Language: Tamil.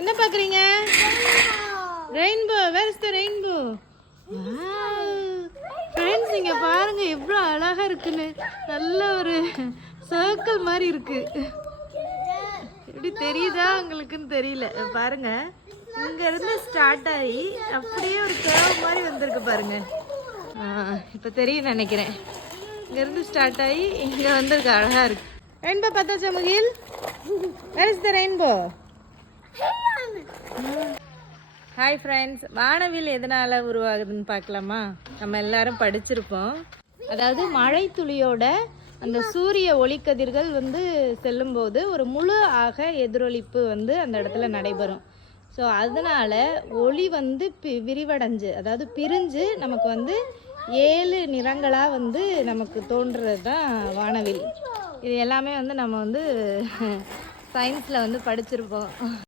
என்ன பாக்குறீங்க? Rainbow. Where is the rainbow? Friends இங்க பாருங்க எவ்வளவு அழகா இருக்குன்னு. நல்ல ஒரு சர்க்கிள் மாதிரி இருக்கு. எப்படி தெரியுதா உங்களுக்குன்னு தெரியல. பாருங்க இங்க இருந்து ஸ்டார்ட் ஆகி அப்படியே ஒரு கேர்வ் மாதிரி வந்திருக்கு பாருங்க. இப்ப தெரியும் நினைக்கிறேன். இங்க இருந்து ஸ்டார்ட் ஆகி இங்க வந்திருக்கு. அழகா இருக்கு. ரெயின்போ பார்த்தாச்சா Mugil? Where is the rainbow? Hi friends, வானவில் எதனால் உருவாகுதுன்னு பார்க்கலாமா? நம்ம எல்லாரும் படிச்சிருப்போம். அதாவது மழை துளியோட அந்த சூரிய ஒளிக்கதிர்கள் வந்து செல்லும்போது ஒரு முழு ஆக எதிரொலிப்பு வந்து அந்த இடத்துல நடைபெறும். ஸோ அதனால் ஒளி வந்து விரிவடைஞ்சு, அதாவது பிரிஞ்சு நமக்கு வந்து 7 நிறங்களாக வந்து நமக்கு தோன்றுறது தான் வானவில். இது எல்லாமே வந்து நம்ம வந்து சயின்ஸில் வந்து படிச்சிருப்போம்.